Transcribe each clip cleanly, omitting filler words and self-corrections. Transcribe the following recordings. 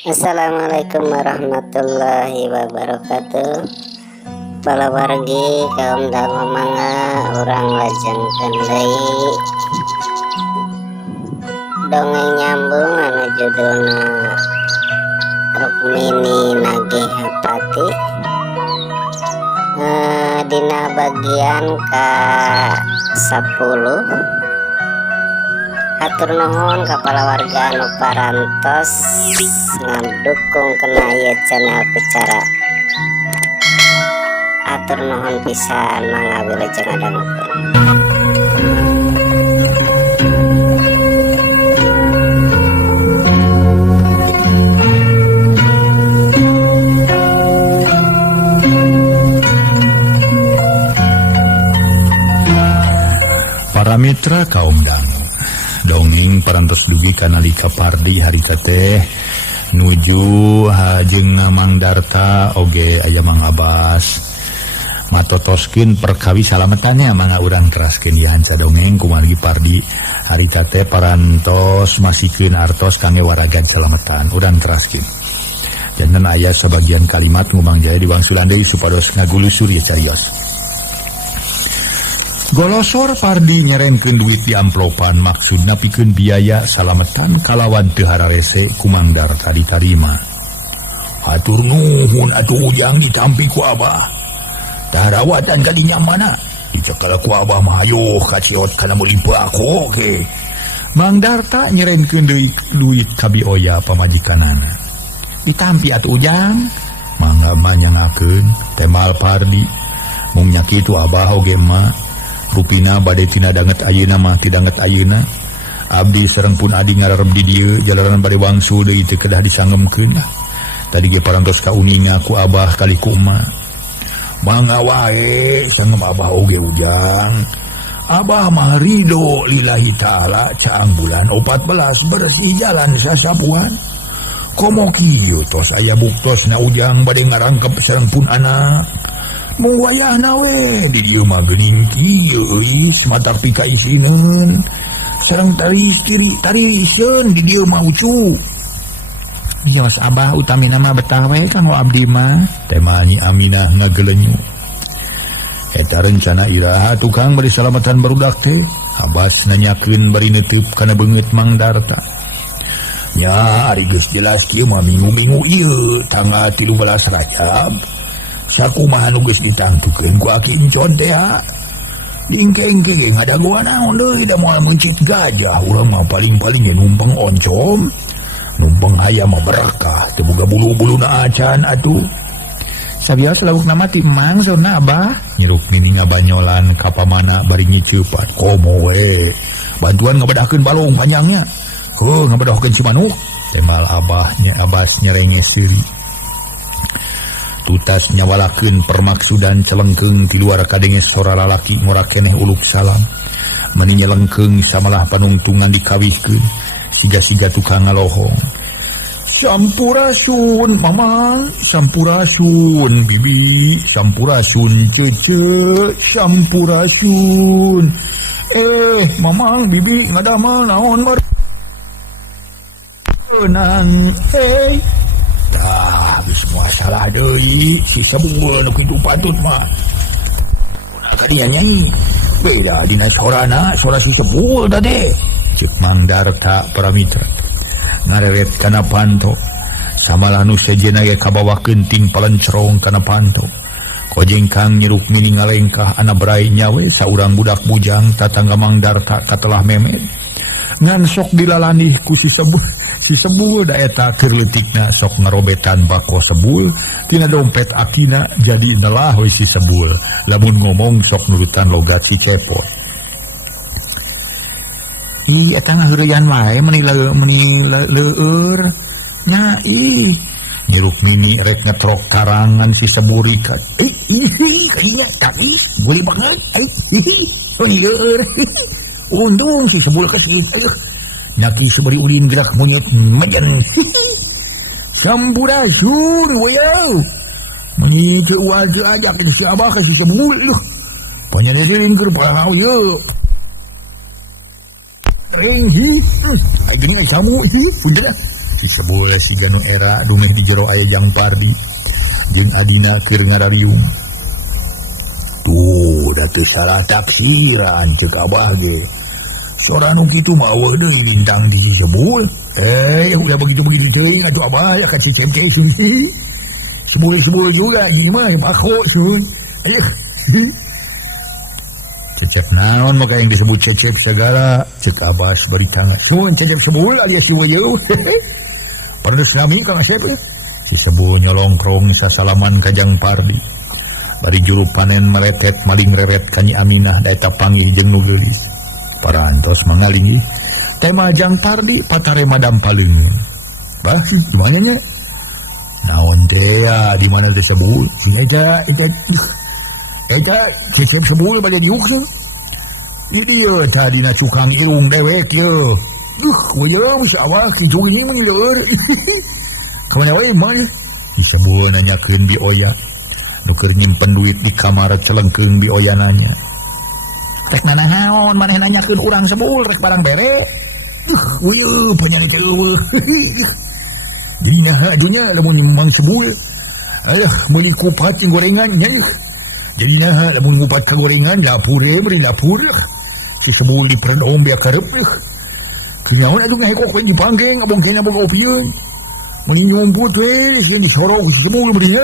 Assalamualaikum warahmatullahi wabarakatuh. Bala wargi kaum dalma manga orang lajeng deui dongeng nyambung anu judulna Rukmini Nagih Pati. Dina bagian ka 10 atur nuhun kepala warga anu parantos ngandukung kena ieu channel bicara. Atur nuhun pisan mangga wilujeng ngadangukeun. Para mitra kaum dangu, dongeng parantos dugi kanalika pardi harita teh nuju hajeng Mang Darta oge aya Mang Abbas matotoskeun perkawi salametannya mangga urang teraskeun dihanca dongeng kumargi pardi harita teh parantos masikeun artos kangge waragan salametan urang teraskeun. Janten aya sebagian kalimat ngumang jaya diwangsulan deui supados ngagulusur ieu carios. Golosor pardi nyerengkeun duit di amplopan maksudna pikeun biaya salametan kalawan teu hararese ku Mang Darta ditarima. Hatur nuhun atuh ujang ditampi ku Abah. Daharawatan kadinya mana? Dicekel ku Abah mah hayuh kaciot kana meuli aku oge. Mang Darta nyerengkeun deui duit ka bioya pamajikanana. Ditampi atuh ujang, mangga manyangakeun temal pardi. Mung nya kitu Abah oge mah rupina bade tina danget ayeuna mah ti danget ayeuna abdi sareng pun adi ngararem di dieu jalaran bade wangsul deui teu kedah disangemkeun. Tadi ge parantos kauninga ku Abah kali ku emak. Mangga wae sangem Abah oge ujang. Abah mah ridho lillahi taala caang bulan 14 bersih jalan sasapuan. Komo kieu tos aya buktosna ujang bade ngarangkep sareng pun anak. Mung wayahna we di dieu mah geuning kieu euis matak pika isineun sareng tariseun di dieu mah ucu. Yos Abah utamina mah betah we kanggo abdi mah tema Nyi Aminah ngagelenyu. Eta rencana iraha tukang bari salamatan barudak teh Abbas nanyakeun bari neuteub kana beungeut Mang Darta. Nya ari geus jelas kieu mah minggu-minggu ieu tanggal 13 Rajab. Sakumaha nu geus ditangtukeun ku Aki Encon teh dingke-engke ngadagoan naon deui da moal mencit gajah urang mah paling-paling ge numpang oncom numpang hayam mah berkah teu boga bulu-buluna acan atuh. Sabios laukna mah ti Mang sauna Abah nyeruk Nini ngabanyolan ka pamana bari ngiceupat. Komo we bantuan ngabedahkeun balong panjangnya heuh ngabedahkeun Cimanuk temal Abahnya Abbas nyerenges deui. Tutas nyawalakeun permaksudan celengkeung ti luar kadenges sora lalaki ngora keneh uluk salam. Meni nyelengkeung samalah panungtungan dikawihkeun siga-siga tukang ngalohong. Sampurasun Mamang, sampurasun Bibi, sampurasun Cece, sampurasun. Mamang Bibi ngadamel naon mar? Nang, hey. Habis masalah deui si sabungul nu kitu patut mah. Kadinya nyanyi. Beda dina sorana, sora si sabungul tadi. Cek Mang Darta paramitra. Ngareret kana panto. Samalah nu sejenna ge kabawakeun ting palencerong kana panto. Kojengkang nyeruk Mini ngalengkah ana brai nyawe saurang budak bujang tatangga Mang Darta katelah memet. Ngan sok dilalanih ku si sebul da eta keur leutikna sok ngarobetan bako sebul tina dompet akina jadi nelah we si sebul lamun ngomong sok nurutan logat si cepot. Eta ngaheureuyan wae meni leueur nya nyeruk Mini rek ngetrok karangan si sebul rikat. Kayaknya kabis boleh banget. Leueur. Untung si sebul kesit. Naki seberi ulin gerak monyet majan. Sampurasun wayau. Menyitu wajah ajak itu si Abah kasih sebul. Panyanerin keur pahau ye. Ring hi. Gini samu hi. Punten. sebuah si Ganu era dumeh di jero aya Jang Pardi jeung adina keur ngarariung. Tuh da teu salah tafsiran ceuk abah ge. Sora nu kitu mah eueuh deui lintang di Sebul. Udah begitu teuing atuh abah ya ka cecep sih. Sebul juga ieu mah bako sun. Cecep naon maka yang disebut cecep segala cek abas beritanga sun cecep Sebul alias si wayeu. Perdeus nami Kang Asep si Sebul nyolongkrong sasalaman ka Jang Pardi bari juru panen meretet maling reret ka Nyi Aminah daeta panggih jeung nu geulis parantos mangalingi tema Jang Pardi patare madam paleung bah gimana nya naon teh di mana teh Sebul eta cecep Sebul bade diuk ini dia tadina cukang irung dewek ye. Wayeu si awak kitu ini mengiler. Kamana wae mah si Sebul nanyakeun Bi Oya. Nu keur nyimpen duit di kamar celengkeun Bi Oya nanya. Rek nanaon maneh nanyakeun urang Sebul rek barang bere. Wayeu panjang teh eueuh. Jadi nah dunya lamun mang Sebul. Alah meuli kupat jeung gorengan nya. Jadi nah lamun ngupat ka gorengan dapur beri dapur. Si Sebul diperdom biar karep. Kenyawan aduh ngehekok yang dipanggeng abang kena abang opieun. Meni nyumput weh si disorok si Sebul beri.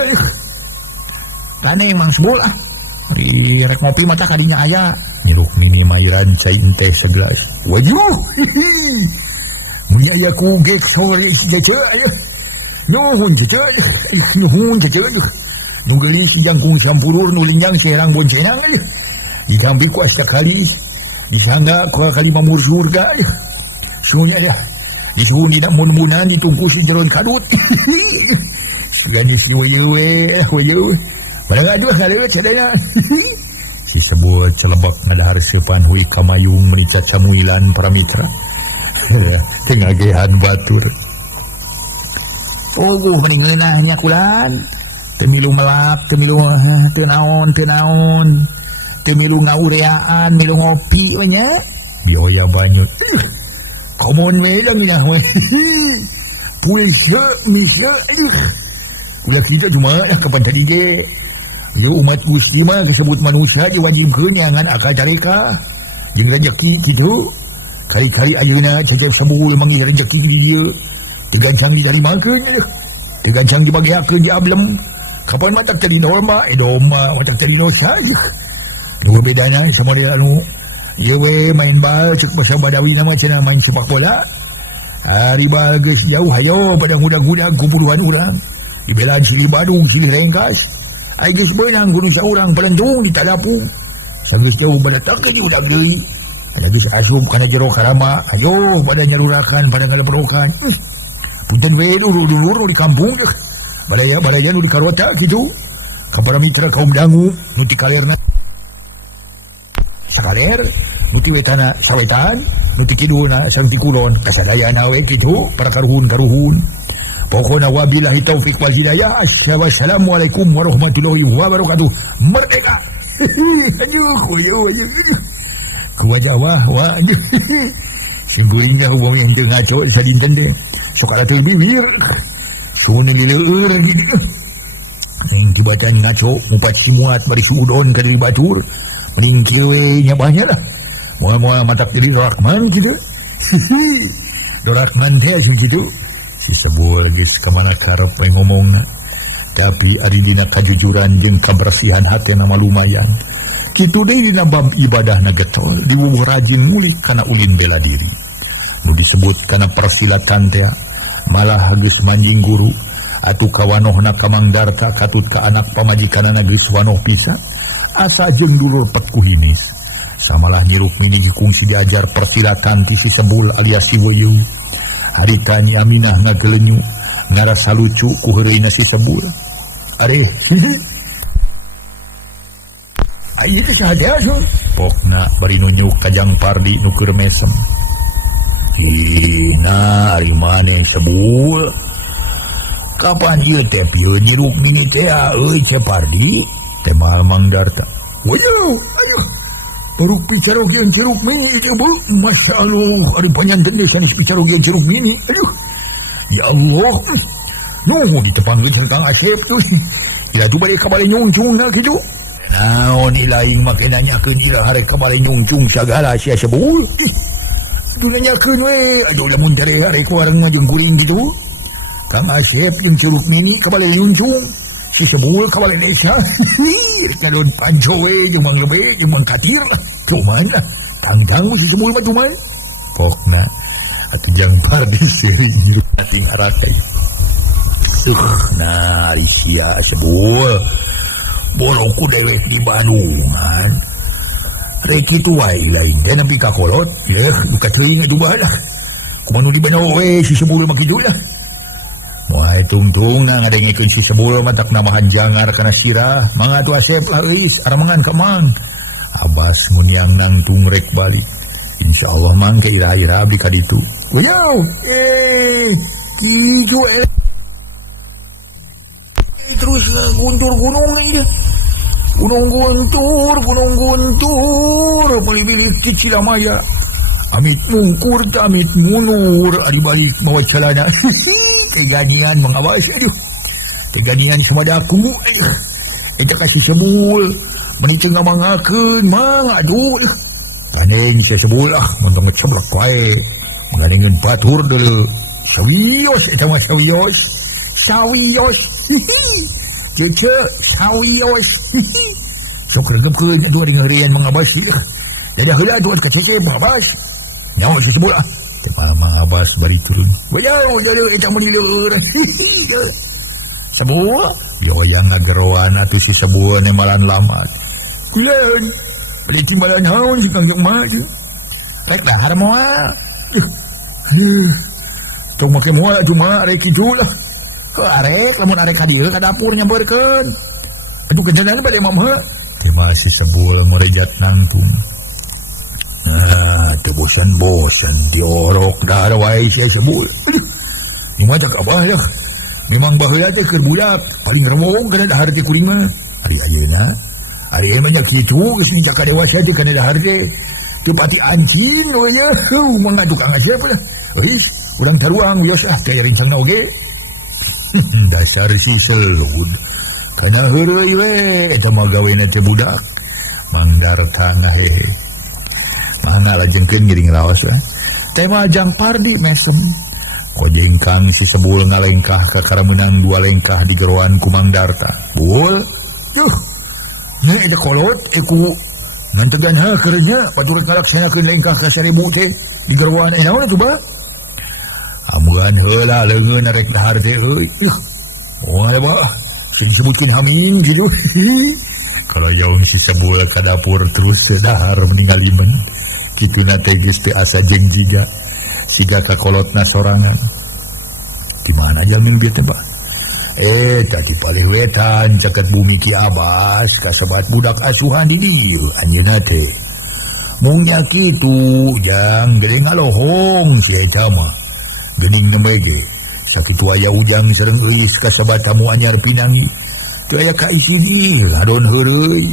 Lane Mang Sebul ah. Rek ngopi mata kadinya aya. Nyiruk mini mairan cai teh segelas. Wajuh. Muni aya ku gek sore si cece aya. Nuhun cece. Nuhun cece. Nunggeli si jangkung sampurur nulinjang serang boncenang aja. Digambil ku astakali. Disangga ku kali mamur surga aja. Sunya aja. Disuhun di namun-munan ditungkus di jeron kadut. Sugani si wayeu. Padahal aduh ngalewet sadaya. Si Sebul celebak ngadahar seupan hui kamayung menicat samuilan para mitra. Tengagehan batur. Oh, mending ngeunahnya kulan. Temilu melap, temilu tenaon, temilu ngaureaan, milu ngopi nya. Bi Oya banyut. Komon we lang ina we. Pulsa misa. Ulah kita cuma kapan tadi ge. Yo umat Gusti mah disebut manusia diwajibkeun nyangan akal careka. Jeung rezeki kitu. Kali-kali ayeuna cecep Sebul manggih rezeki di dieu. Tegancang ditarimakeun. Tegancang dibagiakeun di ablem. Kapan matak jadi norma, doma matak jadi dosa. Dua bedanya sama dia anu. Ieu we main bal cek basa Badawi nama cenah main sepak bola. Ari bal geus jauh hayo pada budak-budak kumpulan urang. Dibelaan silih Badung, silih Rengkas. Ai geus beunang kudu saurang pelentung di talapung. Sageus jauh pada tak di udah deui. Ada geus asup kana jero karama, ayo pada nyarurakan pada ngaleprokan. Punten we dulur-dulur di kampung. Badaya nu dikarota gitu. Kapara mitra kaum dangu nu ti kalerna sakaler, nu ti wetana sawetan, nu ti kiduna sareng ti kulon. Kasadayana we kitu para karuhun. Pokona wabillahi taufik wal hidayah. Assalamualaikum warahmatullahi wabarakatuh. Merdeka. Aduh. Kumaha wah. Singgulingnya hubung yang teu ngaco sadinten teh. Sok atuh teu bibir. Sun lileur gitu. Ning tibatan ngaco ngupat simuat bari suudon ka deui batur. Mending kieu we nyabahnya lah. Moal matak jadi Rahman gitu. Rahman teh asuh gitu. Si Sebul geus ka mana karep we ngomongna. Tapi ari dina kajujuran jeung kabersihan hatena mah lumayan. Kitu deui dina bab ibadahna getol diwuwuh rajin ngulik kana ulin bela diri. Nu disebut kana persilatan teh malah geus manjing guru atuh kawanohna kamangdarta katut ka anak pamajikanana geus wanoh pisan asa jeung dulur petku hinis samalah nyiruk mini kungsi diajar persilatan ti si Sebul alias si Wayeu harita Nyi Aminah ngagelenyu ngarasa lucu ku heureuyna si Sebul are ai teh saha pokna bari nunjuk ka Jang Pardi nu keur mesem. Nah, ari maneh Sebul. Kapan ieu teh pieu nyiruk mini teh euy Cep Pardi? Teh mal mangdarta. Waduh, ayo. Turuk picarog yang jeruk mini itu bu, masya Allah, ada banyak jenis yang picarog yang jeruk mini. Aduh, Ya Allah. Ditepangkeun Kang Asep tuh. Ila tuh balik ka bale nyungcung na kitu. Naon ilaing make nanyakeun ila harek ka bale nyungcung sagala sia sebul. Duh nanyakeun we, aduh lamun tare harek wareng ngajun kuring gitu. Kang Asep jeung Curug Mini ka bale nyungcung. Si sebul ka bale desa. Kalon panco we jeung Mang Lebe jeung Mang Katir lah. Kumaha? Tangtang si sebul mah tuman. Kokna atuh jang pardi seuring hirup ating aratai. Nah isia sebul borongku dewek di Bandungan reki tu wae lain dan nepi ka kolot ya duka teuing atuh baheula kumaha nu dibana we si sebul mah kitu lah moal tungtung na ngadengikeun si sebul mah tak namahan jangar kana sirah mangga atuh Asep lah euis aramangan ka Mang abas mun yang nangtung rek balik insyaallah Mang ke ira-ira abdi ka ditu goyau kitu terus guntur gunung aja gunung guntur beli-beli di Cilamaya amit mungkur amit munur ari balik bawa celana keganian mengawas aduh keganian sama daku eta kasih sebul meniceng ngamangakeun Mang aduh taneng sia sebul montong ceblek wae mengadengkeun batur deuleu sawios eta mah sawios cece sawios sok regepkeun atuh ari ngeureun mangabas jadi heula atuh ka cece mangabas nyawa si sebul teh mangabas bari turun wayau jadi eta mun lieur sebul yoyang ngageroan atuh si sebul nemalan lamat kuleun beli timbalan naon si Kang Jokma rek dahar moal cok make moal cuma rek kitu lah arek lamun arek ka dieu ka dapur nyambeurkeun atuh kencenana bade mama teh masih sebul merejat nangtung teh bosan diorok dah wae sia sebul ieu mah cak abah ya memang baheula teh keur budak paling remong kana dahar teh kuring mah ari ayeuna ari mah nya kitu geus dicaka dewasa teh kana dahar teh teu pati ancin we nya mangga tukang Asep lah euis urang taruang wios teh rincangna oge dasar si selud kana heureuy we eta mah gawena teh budak mangdar tangah hehe mana lajengkeun ngiring raos we teh mah jang pardi mesem kojengkang si sebul ngalengkah ka karameunang 2 lengkah di geroan ku Mang Darta bul tuh nya eta kolot ku ngantegan keur nya batur ngalaksanakeun lengkah ka 1000 teh di geroan naon atuh ba amugan heula leungeun rek dahar teh euy. Moal bah, sing disebutkeun hamin gitu. Kalau yaung si sebul ka dapur terus dahar meningaliman. Kituna teh geus teu asa jeung jiga. Siga ka kolotna sorangan. Di mana jalmin bieu teh, Pak? Tadi palih wetan caket bumi Ki Abas kasebat budak asuhan di dieu anjeunna teh. Mung nya kitu jang gede ngalohong si eta mah. Gening nemege sakitu aya ujang sareng euis kasebat tamu anyar pinangi teu aya ka isi di ngadon heureuy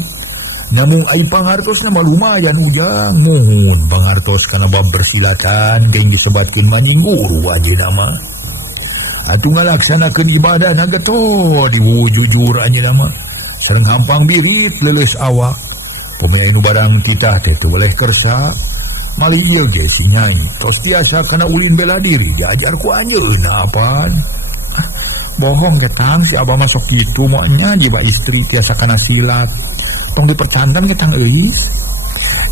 namun ai pangartos na lumayan ujang mohon pangartos kana bab bersilatan geuing disebatkeun manjing guru ajeuna mah atuh ngalaksanakeun ibadah na geto diwujujur ajeuna mah sareng hampang birit leuleus awak pamea anu barang titah teh teu boleh kersa mali ieu ge si Nyai tos tiasa kana ulin bela diri diajar ku anjeunna apaan bohong ketang si abah masuk kitu moal nya jiba istri tiasa kana silat tong dipercandan ketang euis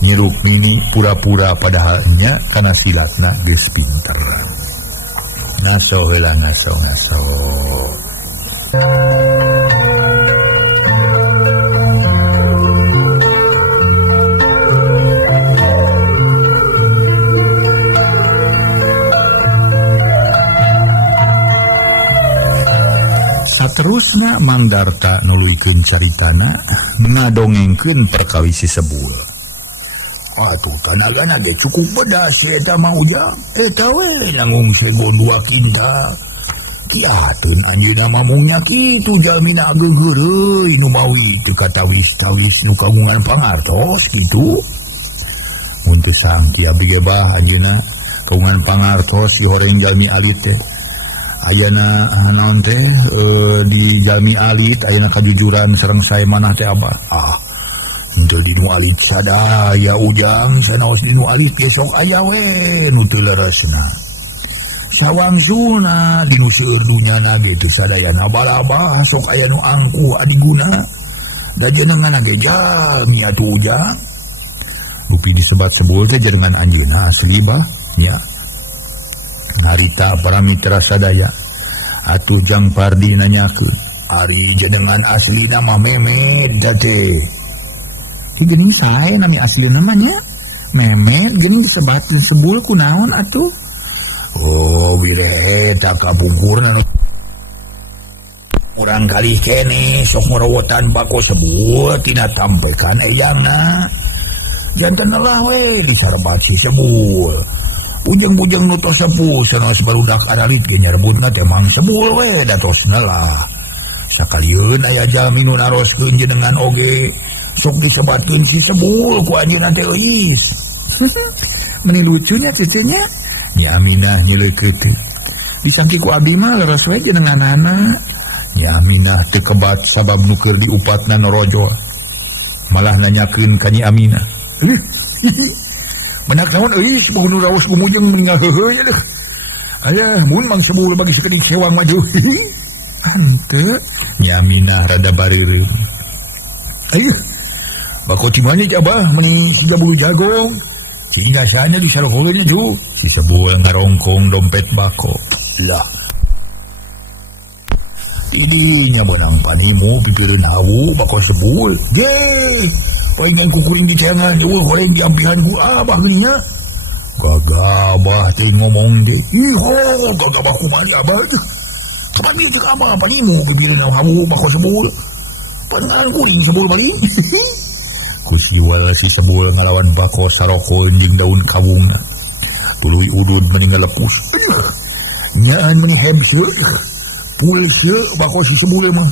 Nyi Rukmini pura-pura padahal nya kana silatna geus pinter ngaso heula ngaso saterusna Mang Darta nuluykeun caritana ngadongengkeun perkawis si sebul. Atuh tanagana ge cukup bedas eta mah ujang. Eta we nanggung segon 2 kintal. Kiateun anjeunna mah mung nya kitu jalmina geugeureui nu mawi teu katawis-tawis nu kagungan pangartos kitu. Mun teu sangti abdi ge bah anjeunna kagungan pangartos si horeng jalmi alit teh. Ayeuna naon teh di jalmi alit ayeuna kajujuran sareng sae manah teh Abah. Teu di nu alit sadaya ujang sanaos di nu alit besok aya we nu teu leresna. Sawangsuna di nu seueur dunyana ge teu sadayana balabah sok aya nu angkuh adiguna. Da jenengan ge jalmi atuh ujang. Rupi disebat sebul teh jenengan anjeunna asli bah nya. Harita para mitra sadaya atuh Jang Pardi nanyakeun, ari jenengan asli nama Memet da teh. Gini sae nami asli namanya Memet gini disebatkeun sebul kunaon atuh? Oh bire eta kapungkurna urang kali kene sok ngorowotan bako sebul tina tampekan eyangna. Janten lah we disarebat si sebul. Bujang-bujang nu tos sepuh sanaos barudak aralit ge nyarebutna teh mang sebul we da tosna lah. Sakalieun aya jalmi nu naroskeun jenengan oge sok disebatkeun si sebul ku anjeunna teh euis. Meni lucunya cicenya. Nyi Aminah nyeleukeut teh. Disangki ku abdi mah leres we jenenganana. Nyi Aminah teu kebat sabab nu keur diupatna Norojo. Malah nanyakeun ka Nyi Aminah. Menak naon euis boh nu raos gumujeng meninggal heuleuy deh. Aya mun mang sebul bagi sakedik sewang maju. Henteu Nyi Aminah rada bareureum. Aya bako timanya Abah meni 30 jagong. Cing dasana disaroholeunnya ju. Si sebul ngarongkong dompet bako. Lah. Idinya benang panimu pipireun hawu bako sebul. Ge. Paingan kukuring di tangan, horeng di ampihan ku Abah geunya. Gagabah teh ngomong deh. Iho, gagabah kumari Abah teh. Kapan dia cek Abah panimu pipireun hawu bako sebul. Pangan kuring sebul balik. Kus jual si sebul ngalawan bako sarokoeun jeung daun kawungna. Tuluy udud meninggal lepus. Nyaan meni hebseu. Pulseu bako si sebul mah.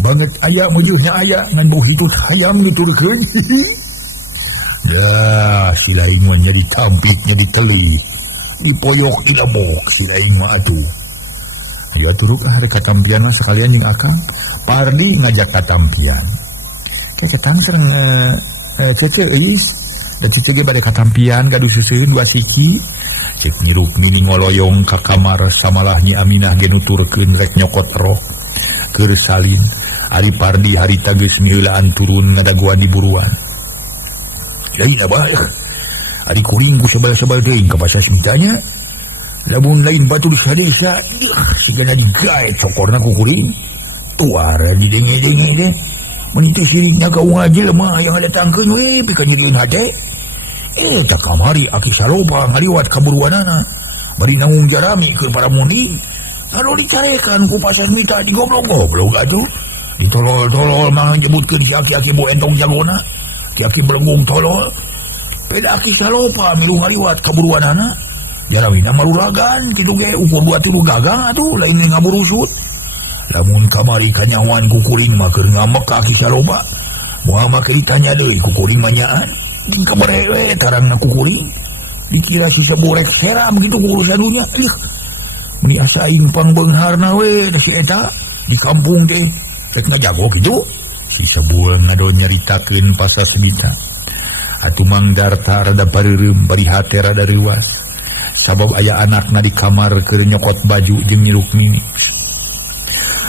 Banget aya meujeurnya aya ngan bau hitut hayam diturkeun. Dah si lain mah nya ditampik nya diteli. Dipoyok di labok si lain mah atuh. Dia turuk hari katampian mah sekalian jeung akang. Pardi ngajak katampian. Ketang sareng cece euis. Da cece ge bade katampian gaduh suseun 2 siki. Cek niruk mini ngoloyong ka kamar samalah Nyi Aminah ge nuturkeun rek nyokot roh. Keur salin Ari Pardi harita geus miheulaan turun ngadaguan di buruan. Lain Abah ya. Ari kuring ku sebal-sebal teuing ka Pasasmitanya. Lamun lain batu di sadesa, sigana digaet sokorna ku kuring. Tuara di denge-denge deh. Mun teu sirikna kaung aja lemah yang ada tangkeun we pikeun nyieun hate. Eta kamari aki saloba ngaliwat ka buruanana. Bari nanggung jarami keur para muni. Kalau dicarekan ku Pasasmita digoblok-goblok atuh. Ditolol-tolol mah nyebutkeun si aki-aki bo entong jagona. Ki-aki belengung tolol. Peda aki salopa milu ngaliwat ka buruanana. Jaramina marulagan kitu ge ukur 2 gagang atuh lain ngaburusut. Lamun kamari kanyawan ku kuring mah keur ngamek ka aki salopa. Moal mah ditanya deui ku kuring mah nyaan. Ding kabere we tarangna ku kuring. Dikira si seborek seram gitu urusan dunya. Meni asa aing pangbeungharna we da si eta di kampung teh rek ngajago kitu. Si sebul ngadon nyaritakeun Pasasmita. Atuh Mang Darta rada bareureum bari hate rada reuas. Sabab aya anakna di kamar keur nyokot baju jeung nyiruk mini.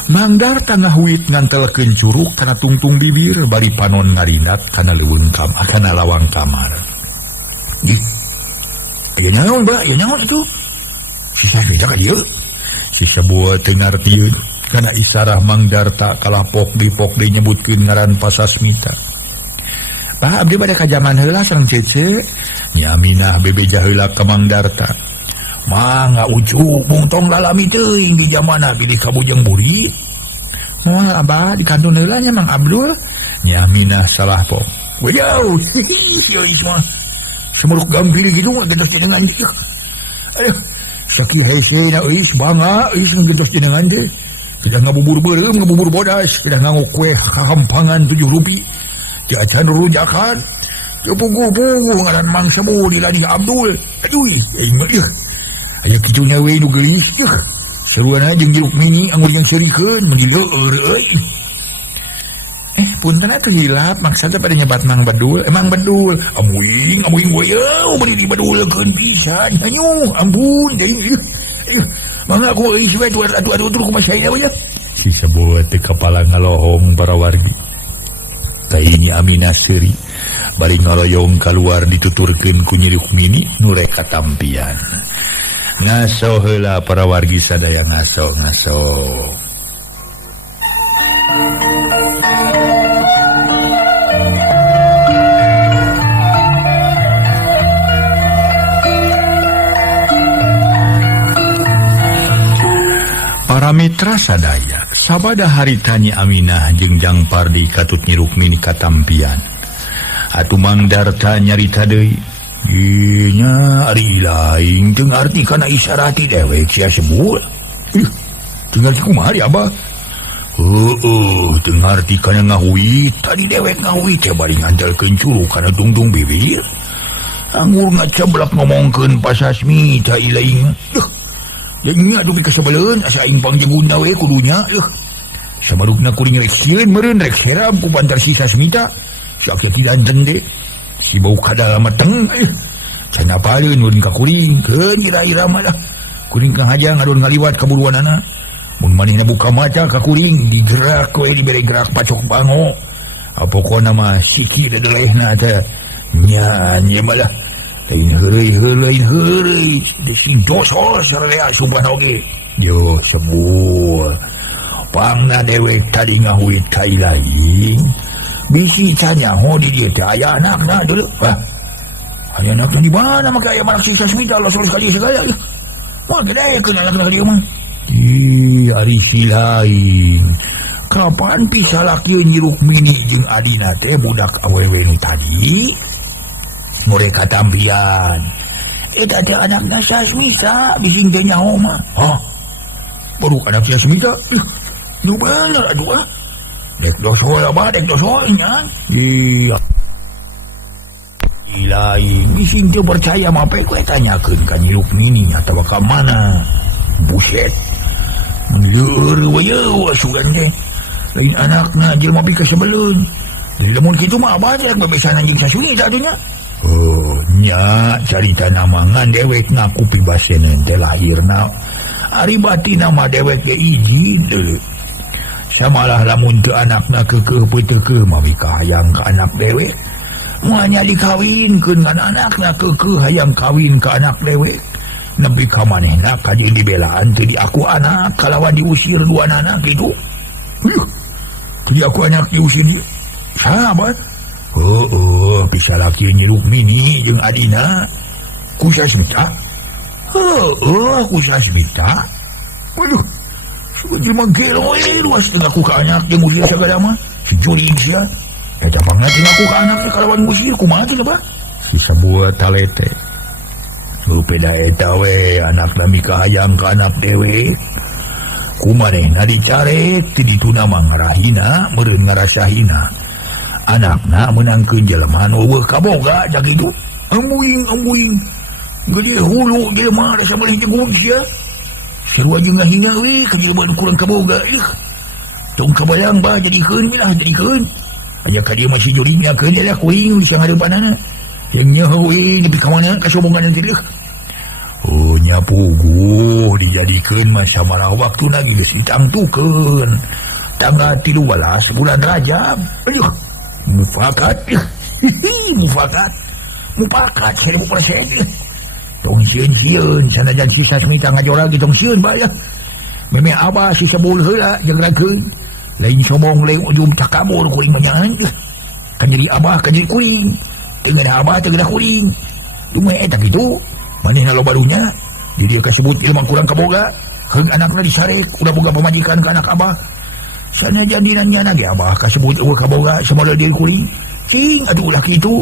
Mang Darta ngahuit ngantelkeun curug kana tungtung bibir bari panon ngarinat kana leuweung kana lawang kamar. Ih. Aya naon, Mbak? Aya naon atuh? Si Sasmita ka dieu. Si sebul teu ngartieun kana isarah Mang Darta kalapok di nyebutkeun ngaran Pasasmita. Pak abdi bade ka jaman heula sareng cece. Nyi Aminah bebeja heula ka Mang Darta. Mangga ucuk bungtong lalami teuing di zaman abi di Kabujeng Buri. Moal Abah di kantun heula nya Mang Abdul. Nyi Aminah salah pok. Wejau. Si euis mah. Semuruk gampil gitu ngegentos jenengan teh. Aduh, sakieu hese na euis bangga euis ngegentos jenengan teh. Kita ngabubur beureum, ngabubur bodas, kita nganggo kue hampangan 7 rupi. Ti acan rujakan. Teu puguh-puguh ngaran Mang Sebul di Ladih Abdul. Aduh, aing mah aya kitu nya we nu geulis. seruan aja jeruk mini anggur yang serikeun mendieur euy. Punten atuh hilap maksudnya pada nyebat Mang Bedul. Emang Bedul amuing we beri di bedulkeun pisan anyuh ampun deui. Mangga aku euy suwe atuh kumaha saena we ya. Si sebut teh kepala ngalohong para wargi. Kaini Aminah Seri bari ngaloyong keluar dituturkeun ku Nyi Rukmini nu rek katampian. Ngaso heula para wargi sadaya ngaso. Para mitra sadaya, sabada haritanya Aminah jeung Jang Pardi katut Nyi Rukmini katampian. Atuh Mang Darta nyarita deui. Nya ari laing jeung arti kana isyarati dewek sia sebut. Tinggal kumaha ari Abah? Teu ngarti kana ngahuit, tadi dewek ngahuit teh bari ngandelkeun curug kana dungdung bibir. Anggur ngacablak ngomongkeun pasasmi ta ilaing. Jadi aduh kasebeleun asa aing pangjeguna we kudunya. Samarugna kuring rek sieun meureun rek seram ku bantar sisa Smita. Sakit tidak jende. Si bau kada mateng. Cenah pareun mun ka kuring keun ira-ira mah lah. Kuring kang haja ngadon ngaliwat ka buruanana. Mun manehna buka mata ka kuring digerak we dibere gerak pacok bango. Pokona mah sikir delehna teh. Nya malah lain heureuy sing dosos rea suban oge yo sebul pangna dewek tadi ngahuit ka ilaing bisi canyaho di dieu teh aya anakna deuleu aya anakna di mana maka aya manak sisa Smita Allah soleh kali segala moal gedekeun anakna dieu mah ari silain kapan pisah lakieu Nyi Rukmini jeung adina teh budak awewe nu tadi mereka tampian. Eta teh anakna Smita bising teh nyaho mah. Baru anak Smita. Nu bener aduh Dek doso lah dek doso nya. Iya. Ilahi bising teh percaya mah pe ku tanyakeun ka Nyi Rukmini atawa ka mana. Buset. Meneur we sugan teh. Lain anakna jelema pikeun sebeleun. Jadi lamun kitu mah abah teh bebesan anjing Smita atuh nya. Nya carita namangan dewek ngaku pibaseun teh lahirna ari batina mah dewek ge izin deuleu samalah lamun teu anakna keukeuh peuteukeuh mah hayang ka anak dewek moal nya dikawinkeun ngan anakna keukeuh hayang kawin ka anak dewek nepi ka manehna kajeng dibelaan teu diaku anak kalawan diusir duanana kitu teu diaku anak diusir sahabat. Bisa laki Nyi Rukmini jeung adina kusa Smita. Kusa Smita. Waduh, jelema gelo luas teu ngaku ka anak jeung usir sagala mah. Si juring sia. Eta pangna teu ngaku ka anak teh kalawan usir kumaha teh bah? Si sabua talete. Rupeda eta we anak nami kahayang ka anak dewe. Kumanehna dicarek teu dituna mangarahina meureun ngarasahina. Anakna menangkeun jelema nu eueuh kaboga jak kitu. Ambuing. Gede hulu jelema rasa meulih jegun sia. Sarua jeung ngahina we ka jelema nu kurang kaboga. Tong kabayang bah jadikeun jadikeun. Aya ka dieu masih jurignyakeun adalah kuing bisa ngadeupanana. Yang nyaho we nepi ka mana kasombongan teh. Nya puguh dijadikeun mah sabaraha waktuna geus ditangtukeun. Tanggal 13 bulan Rajab. Aduh. Mufakat 1000%. Tong sieun sanajan sisa Smita ngajora gitu tong sieun bae. Meme abah si sebul heula jeung rakeun. Lain sombong lain ujung takabur kuring manyahan. Kan jadi abah kan jadi kuring. Teu ngeudah abah teu ngeudah kuring. Cuma eta kitu. Manehna loba dunya. Di dieu kasebut ilmu kurang kaboga. Heung anakna disarek udah boga pamajikan ka anak abah. Sana jadinya nage abah kasebut eueuh kaboga samodel diri kuring. Cing atuh ulah kitu.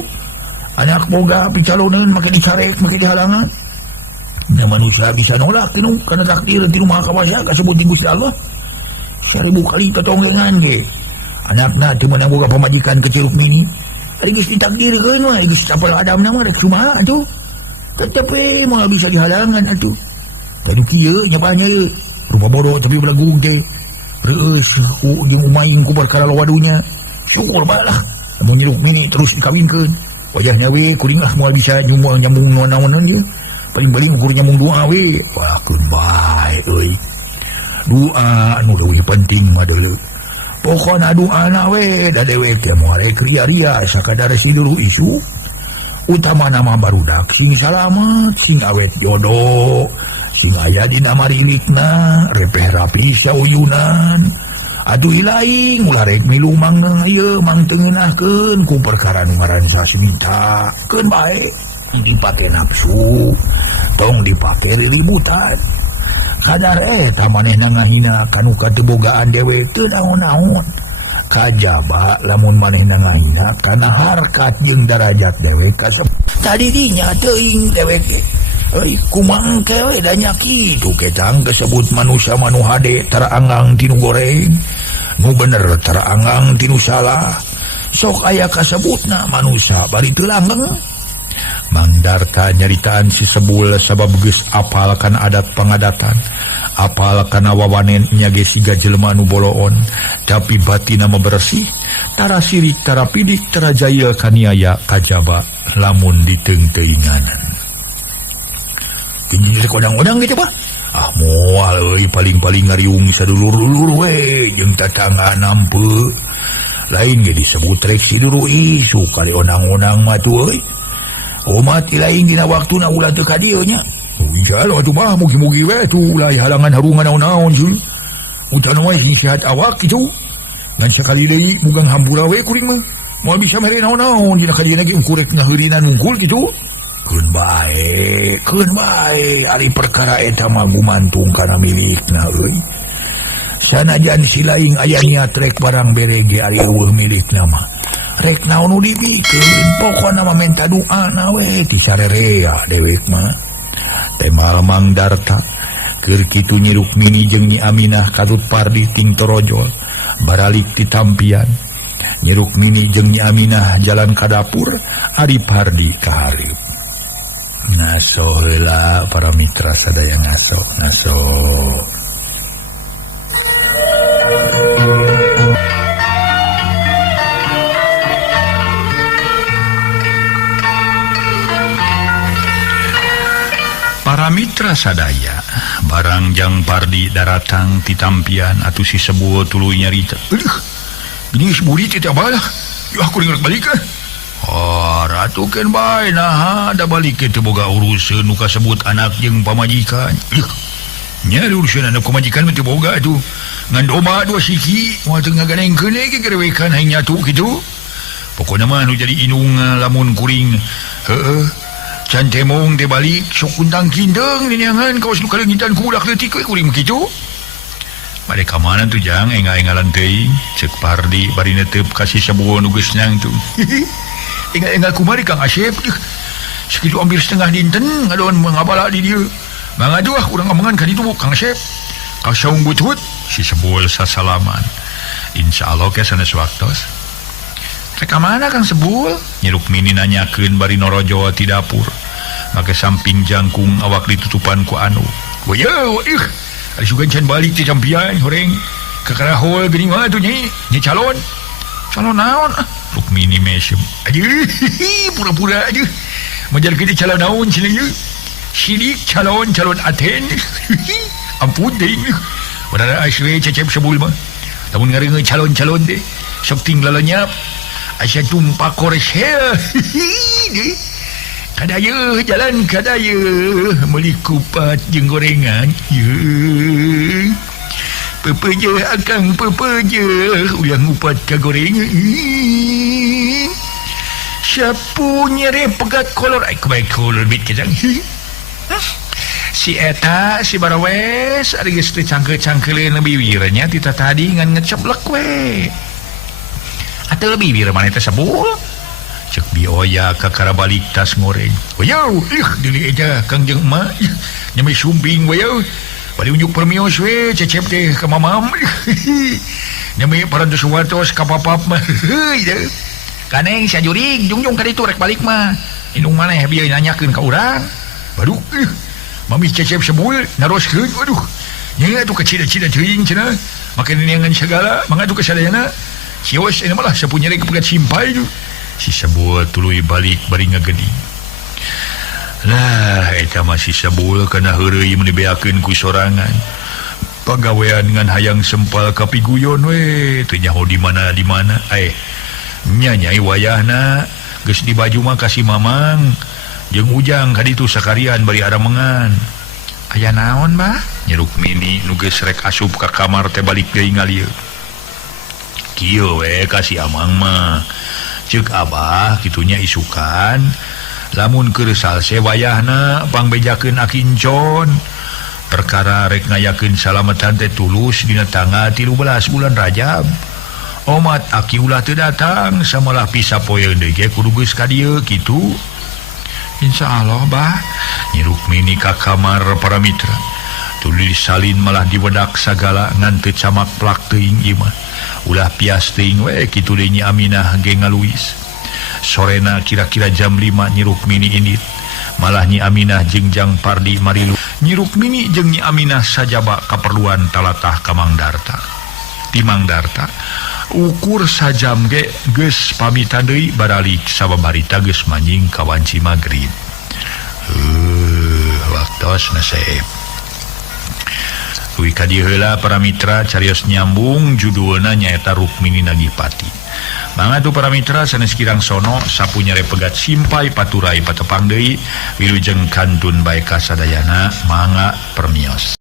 Anak boga picaloneun make dicarek make dihalangan. Da manusia bisa nolak tinu kana takdir ti Maha Kawasa kasebut di Gusti Allah. 1000 kali tetonglengan ge. Anakna teu meunang boga pamajikan ke Nyi Rukmini. Ari geus ditakdirkeun mah geus capel adamna mah rek kumaha atuh. Tetep we moal bisa dihalangan atuh. Tadu kieu nya banyak rumah bodoh tapi belagu ge reus jeung umaing ku perkara wadunya syukur bae lah mun nyeruk mini terus dikawinkeun wajahnya we kuring moal bisa nyambung naon-naon ieu paling-paling ukur nyambung doa we walakeun bae euy doa anu leuwih penting mah deuleu pokona doana we da dewek teh moal rek ria-ria sakadar siduru isu utama nama barudak sing salamet sing awet jodoh sing aya dina marilikna repeh rapi sauyunan aduh laing ulah rek milu mangna ieu mang teu ngeunahkeun ku perkara nu ngaran sasimita keun bae dipake nafsu tong dipake riributan kadar eta manehna ngahina kanu katebogaan dewe teu naon-naon kajaba lamun manehna ngahina kana harkat jeung darajat dewe kasep tadidinya teuing dewe euy kumangke we da nya kitu ketang kesebut manusia manu hade taraangang tinu goreng nu bener taraangang tinu salah sok aya kasebutna manusia bari teu langgeng Mang Darta nyaritaan si Sebul sabab geus apal kana adat pangadatan apal kana wawanennya ge siga jelema nu boloon tapi batina mah bersih tara sirik tara pidik tara jaya kaniaya kajaba lamun diteung-teuinganan tinggi kodang-kodang gitu pak moal euy paling-paling ngariung sadulur-dulur we jeung tatangga nampeu lain ge disebut rek siduru isu kali onang-onang mah tu euy umat lain dina waktuna ulah teu ka dieu nya insyaallah atuh mah mugi-mugi we tu ulah halangan harungan naon-naon sul ucan we sing sehat awak kitu ngan sakali deui mugang hampura we kuring mah moal bisa mere naon-naon dina ka dieu ge engkurek ngaheurinan unggul kitu keun bae ari perkara eta mah gumantung kana milikna euy sanajan si laing aya niat rek barang berege ari eueuh milikna mah rek naon nu dibikeun pokona mah menta doana we ti sarerea dewek mah tema Mang Darta keur kitu Nyi Rukmini jeung Nyi Aminah kadut pardi ting torojol baralik ti tampian Nyi Rukmini jeung Nyi Aminah jalan ka dapur ari pardi ka hareup ngaso heula para mitra sadaya ngaso para mitra sadaya barang jang pardi daratang ti tampian atuh si Sebul tuluy nyarita gini seburi teh abalah yuk aku dengar balik ratu ken bae nah da balik teh boga urusan nu kasebut anak jeung pamajikan nya urusan anak pamajikan teh boga atuh ngan domba dua siki moal teu ngaganengkeun ge gerewekan hayang nyatu kitu pokona mah nu jadi inung lamun kuring heueuh can temong teh balik sok kuntang kindeng neangan kaos nu kalengitan ku udak leutik we kuring kitu bade ka mana tuh jang engal-engalan teuing ceuk Pardi bari neuteup ka si Sebul nu geus nyang tuh engal-engal kumari Kang Asep sekitu hampir setengah dinten ngadon ngabala di dieu mangaduh urang omongan ka ditu Kang Asep ka saung butut si Sebul sasalaman insyaallah ke sanes waktos rek mana Kang Sebul Nyi Rukmini nanyakeun bari norojo ti dapur make samping jangkung awak ditutupan ku anu weuh ari sugan can balik ti campian horeng ka karahol geuning mah atuh nyi calon naon Rukmini mesem aduh pura-pura aduh majar ke calon naon cenah ieu sidik calon aten ampun deui urang aswe cecep Sebul mah lamun ngareungeun calon teh sok tinggal lenyap asa tumpak koresel kadayeuh jalan kadayeuh meuli kupat jeung gorengan yeuh pepeujeun akang pepeujeun ulah ngupat ka gorengan sapu nyere pegat kolor ai kumaha kolor bit kejang si eta si barawes ari geus teu cangkeul-cangkeulin biwirnya ti tadi ngan ngeceblek we atau lebih biar mana teh Sebul cek bioya ka karabalik tas ngoreng wayau dili eja Kang jeung emak nyamai sumping wayau bari unjuk permios we cecep teh ka mamam nyamai parantos watos ka papap mah kaneng sajurig jungjung ka ditu rek balik mah indung maneh bieu nanyakeun ka urang baru mami cecep Sebul naroskeun waduh nya tuh kecil-cil teuing cenah makin neangan segala mangga tuh kasadayana cios ini malah sapu nyeri kepegat simpai tu si Sabul tuluy balik bari ngageding lah eta masih Sabul kana heureuy menibeakeun ku sorangan pagawean dengan hayang sempal kapiguyon we teu nyaho di mana nya nyai wayahna geus di baju mah kasih mamang jeung ujang kaditu sakarian bari aramangan aya naon bah nyeruk mini nu geus rek asup ka kamar teh balik deui ngalieu kieu we kasih amang mah ceuk abah kitunya isukan lamun keur salse wayahna pangbejakeun akincon perkara rek ngayakeun salametan teh tulus dina tanggal 13 bulan Rajab omat aki ulah teu datang samalah pisa poeun deui ge kudu geus ka dieu kitu insyaallah bah nyiruk mini ka kamar para mitra tuluy salin malah diwedak sagala ngan teu camak plak teuing ieu mah ulah pias teuing we kitu deui Nyi Aminah ge ngaluis sorena kira-kira jam 5 nyiruk mini indit malah Nyi Aminah jeung Jang Pardi marilu nyiruk mini jeung Nyi Aminah sajaba kaperluan talatah ka Mang Darta ti Mang Darta ukur sajam ge geus pamitan deui baralik sababarita geus manjing ka wanci magrib waktosna saeb kuwi ka dieu heula para mitra carios nyambung judulna nyaeta Rukmini Nagihpati mangga tu para mitra sanes kirang sono sapunya repegat simpai paturai patepang deui wilujeng kantun bae kasadayana mangga permios.